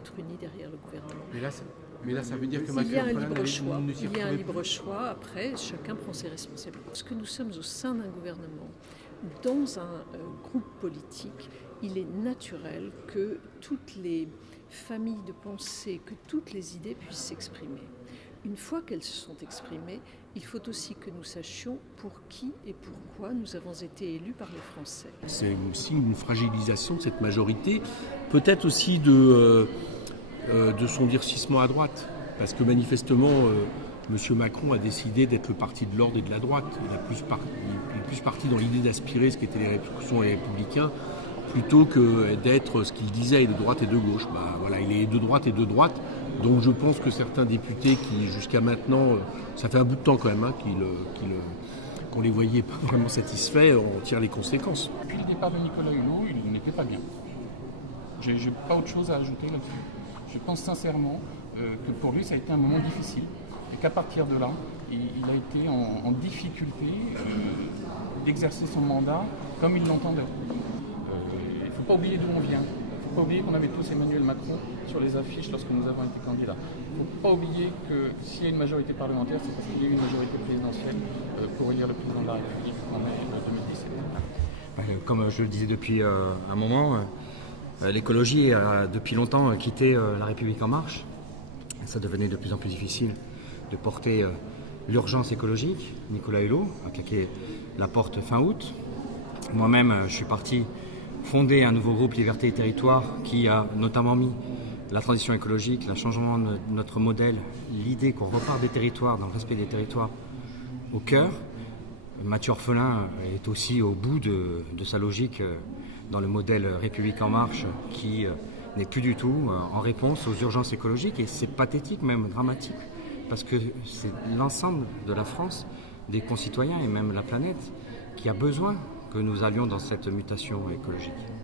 être unis derrière le gouvernement. Mais là, ça veut dire que Il y a un Macron libre choix. ne s'y Il y a un retrouvait libre plus. choix. Après, chacun prend ses responsabilités. Parce que nous sommes au sein d'un gouvernement, dans un groupe politique, il est naturel que toutes les familles de pensée, que toutes les idées puissent s'exprimer. Une fois qu'elles se sont exprimées, il faut aussi que nous sachions pour qui et pourquoi nous avons été élus par les Français. C'est aussi une fragilisation de cette majorité, peut-être aussi de son durcissement à droite, parce que manifestement, M. Macron a décidé d'être le parti de l'ordre et de la droite. Il est plus parti dans l'idée d'aspirer ce qu'étaient les Républicains, plutôt que d'être ce qu'il disait, de droite et de gauche. Voilà, il est de droite et de droite, donc je pense que certains députés qui, jusqu'à maintenant, ça fait un bout de temps quand même, qu'on les voyait pas vraiment satisfaits, en tirent les conséquences. Depuis le départ de Nicolas Hulot, il n'était pas bien. J'ai pas autre chose à ajouter là-dessus. Je pense sincèrement que pour lui, ça a été un moment difficile et qu'à partir de là, il a été en difficulté d'exercer son mandat comme il l'entendait. Il ne faut pas oublier d'où on vient. Il ne faut pas oublier qu'on avait tous Emmanuel Macron sur les affiches lorsque nous avons été candidats. Il ne faut pas oublier que s'il y a une majorité parlementaire, c'est parce qu'il y a eu une majorité présidentielle pour élire le président de la République en mai 2017. Comme je le disais depuis un moment, l'écologie a depuis longtemps quitté La République En Marche. Ça devenait de plus en plus difficile de porter l'urgence écologique. Nicolas Hulot a claqué la porte fin août. Moi-même, je suis parti fonder un nouveau groupe Liberté et Territoire qui a notamment mis la transition écologique, le changement de notre modèle, l'idée qu'on repart des territoires, dans le respect des territoires, au cœur. Mathieu Orphelin est aussi au bout de sa logique dans le modèle République En Marche qui n'est plus du tout en réponse aux urgences écologiques, et c'est pathétique, même dramatique, parce que c'est l'ensemble de la France, des concitoyens et même la planète qui a besoin que nous allions dans cette mutation écologique.